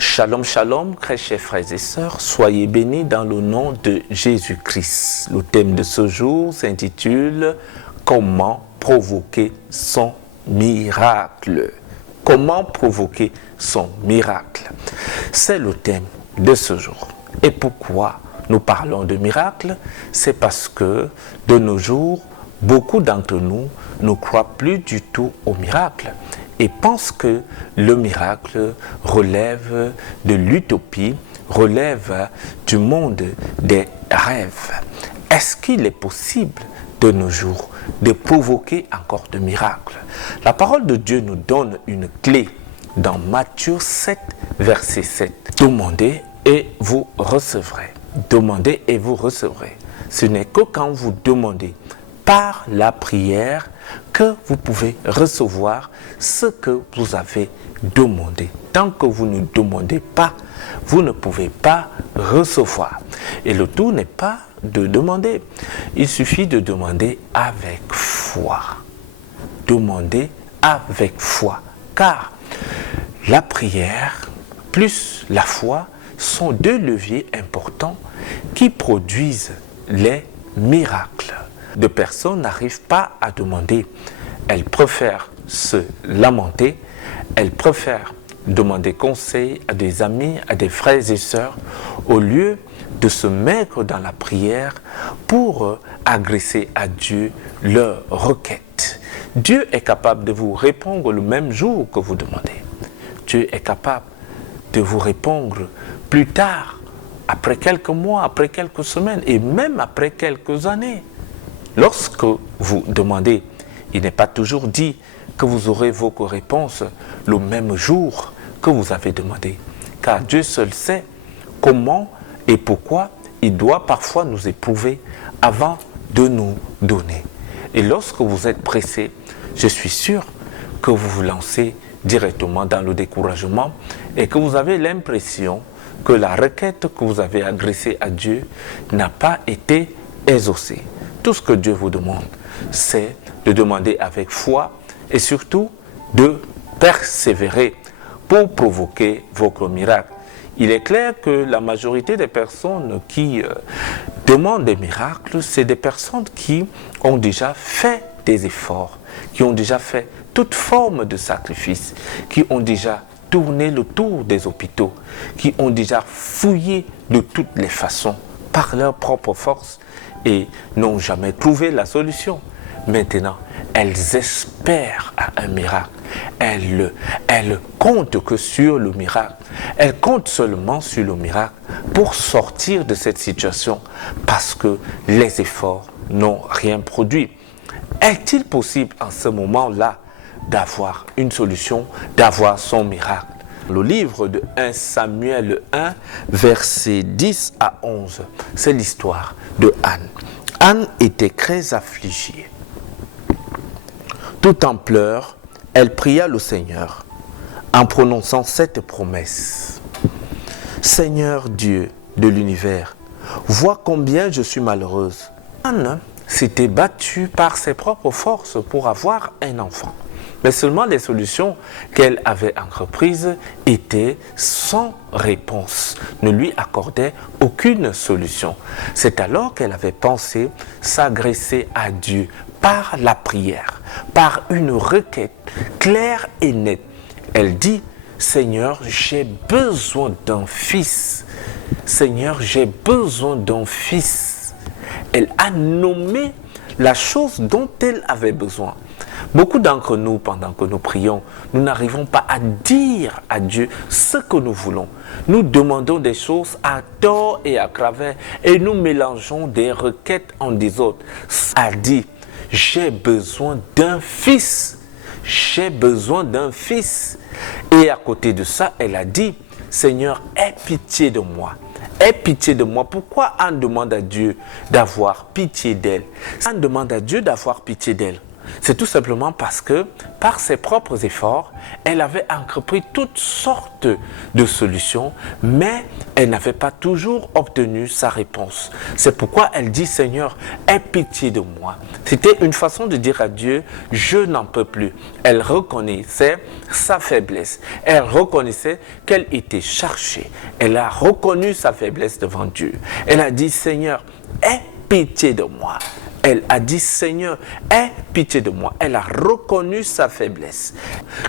Shalom, shalom, très chers frères et sœurs, soyez bénis dans le nom de Jésus-Christ. Le thème de ce jour s'intitule « Comment provoquer son miracle ?» Comment provoquer son miracle? C'est le thème de ce jour. Et pourquoi nous parlons de miracle? C'est parce que de nos jours, beaucoup d'entre nous ne croient plus du tout au miracle et pensent que le miracle relève de l'utopie, relève du monde des rêves. Est-ce qu'il est possible de nos jours de provoquer encore de miracles? La parole de Dieu nous donne une clé dans Matthieu 7, verset 7. Demandez et vous recevrez. Demandez et vous recevrez. Ce n'est que quand vous demandez par la prière que vous pouvez recevoir ce que vous avez demandé. Tant que vous ne demandez pas, vous ne pouvez pas recevoir. Et le tout n'est pas de demander. Il suffit de demander avec foi. Demander avec foi. Car la prière plus la foi sont deux leviers importants qui produisent les miracles. De personnes n'arrivent pas à demander. Elles préfèrent se lamenter, elles préfèrent demander conseil à des amis, à des frères et sœurs, au lieu de se mettre dans la prière pour adresser à Dieu leurs requêtes. Dieu est capable de vous répondre le même jour que vous demandez. Dieu est capable de vous répondre plus tard, après quelques mois, après quelques semaines et même après quelques années. Lorsque vous demandez, il n'est pas toujours dit que vous aurez vos réponses le même jour que vous avez demandé. Car Dieu seul sait comment et pourquoi il doit parfois nous éprouver avant de nous donner. Et lorsque vous êtes pressé, je suis sûr que vous vous lancez directement dans le découragement et que vous avez l'impression que la requête que vous avez adressée à Dieu n'a pas été exaucée. Tout ce que Dieu vous demande, c'est de demander avec foi et surtout de persévérer pour provoquer votre miracle. Il est clair que la majorité des personnes qui demandent des miracles, c'est des personnes qui ont déjà fait des efforts, qui ont déjà fait toute forme de sacrifice, qui ont déjà tourné le tour des hôpitaux, qui ont déjà fouillé de toutes les façons par leur propre force et n'ont jamais trouvé la solution. Maintenant, elles espèrent à un miracle. Elles comptent que sur le miracle. Elles comptent seulement sur le miracle pour sortir de cette situation parce que les efforts n'ont rien produit. Est-il possible en ce moment-là d'avoir une solution, d'avoir son miracle? Le livre de 1 Samuel 1, versets 10 à 11, c'est l'histoire de Anne. Anne était très affligée. Tout en pleurs, elle pria le Seigneur en prononçant cette promesse. Seigneur Dieu de l'univers, vois combien je suis malheureuse. Anne s'était battue par ses propres forces pour avoir un enfant. Mais seulement les solutions qu'elle avait entreprises étaient sans réponse, ne lui accordaient aucune solution. C'est alors qu'elle avait pensé s'agresser à Dieu par la prière, par une requête claire et nette. Elle dit, Seigneur, j'ai besoin d'un fils. Seigneur, j'ai besoin d'un fils. Elle a nommé la chose dont elle avait besoin. Beaucoup d'entre nous, pendant que nous prions, nous n'arrivons pas à dire à Dieu ce que nous voulons. Nous demandons des choses à tort et à travers et nous mélangeons des requêtes en des autres. Elle dit, j'ai besoin d'un fils. J'ai besoin d'un fils. Et à côté de ça, elle a dit, Seigneur, aie pitié de moi. Aie pitié de moi. Pourquoi Anne demande à Dieu d'avoir pitié d'elle? Anne demande à Dieu d'avoir pitié d'elle. C'est tout simplement parce que, par ses propres efforts, elle avait entrepris toutes sortes de solutions, mais elle n'avait pas toujours obtenu sa réponse. C'est pourquoi elle dit, Seigneur, aie pitié de moi. C'était une façon de dire à Dieu, je n'en peux plus. Elle reconnaissait sa faiblesse. Elle reconnaissait qu'elle était cherchée. Elle a reconnu sa faiblesse devant Dieu. Elle a dit, Seigneur, aie pitié de moi. Elle a dit, Seigneur, aie pitié de moi. Elle a reconnu sa faiblesse.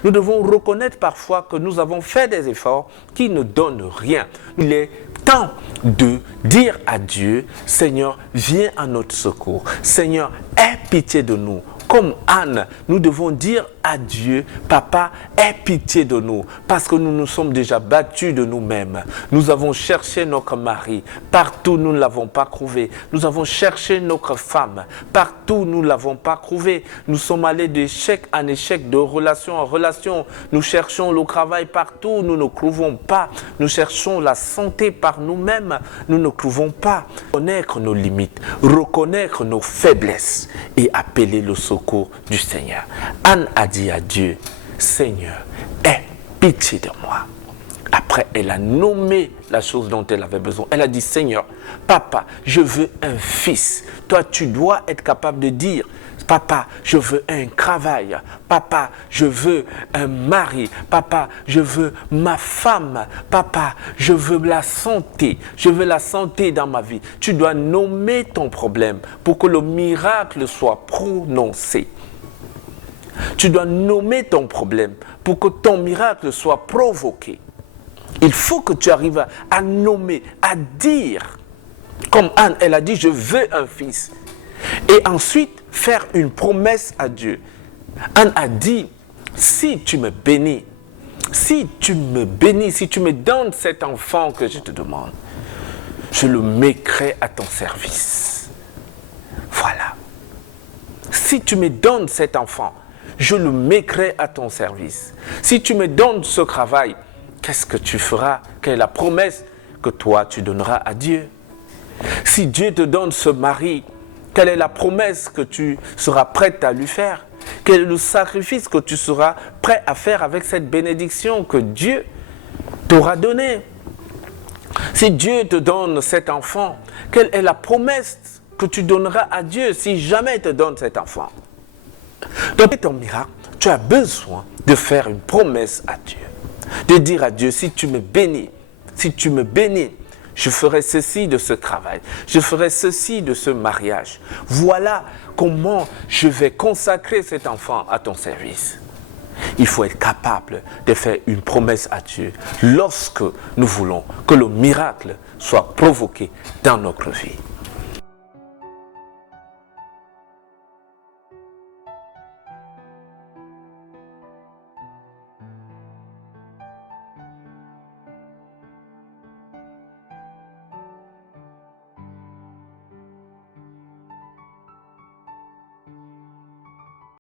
Nous devons reconnaître parfois que nous avons fait des efforts qui ne donnent rien. Il est temps de dire à Dieu, Seigneur, viens à notre secours. Seigneur, aie pitié de nous. Comme Anne, nous devons dire à Dieu, Papa, aie pitié de nous, parce que nous nous sommes déjà battus de nous-mêmes. Nous avons cherché notre mari, partout nous ne l'avons pas trouvé. Nous avons cherché notre femme, partout nous ne l'avons pas trouvé. Nous sommes allés d'échec en échec, de relation en relation. Nous cherchons le travail partout, nous ne trouvons pas. Nous cherchons la santé par nous-mêmes, nous ne trouvons pas. Reconnaître nos limites, reconnaître nos faiblesses et appeler le secours du Seigneur. Anne a dit à Dieu, Seigneur, aie pitié de moi. Après, elle a nommé la chose dont elle avait besoin. Elle a dit, Seigneur, Papa, je veux un fils. Toi, tu dois être capable de dire, Papa, je veux un travail. Papa, je veux un mari. Papa, je veux ma femme. Papa, je veux la santé. Je veux la santé dans ma vie. Tu dois nommer ton problème pour que le miracle soit prononcé. Tu dois nommer ton problème pour que ton miracle soit provoqué. Il faut que tu arrives à nommer, à dire. Comme Anne, elle a dit, je veux un fils. Et ensuite, faire une promesse à Dieu. Anne a dit, si tu me bénis, si tu me donnes cet enfant que je te demande, je le mettrai à ton service. Voilà. Si tu me donnes cet enfant, je le mettrai à ton service. Si tu me donnes ce travail, qu'est-ce que tu feras? Quelle est la promesse que toi tu donneras à Dieu? Si Dieu te donne ce mari, quelle est la promesse que tu seras prête à lui faire? Quel est le sacrifice que tu seras prêt à faire avec cette bénédiction que Dieu t'aura donnée? Si Dieu te donne cet enfant, quelle est la promesse que tu donneras à Dieu si jamais il te donne cet enfant? Dans ton miracle, tu as besoin de faire une promesse à Dieu. De dire à Dieu, si tu me bénis, je ferai ceci de ce travail, je ferai ceci de ce mariage. Voilà comment je vais consacrer cet enfant à ton service. Il faut être capable de faire une promesse à Dieu lorsque nous voulons que le miracle soit provoqué dans notre vie.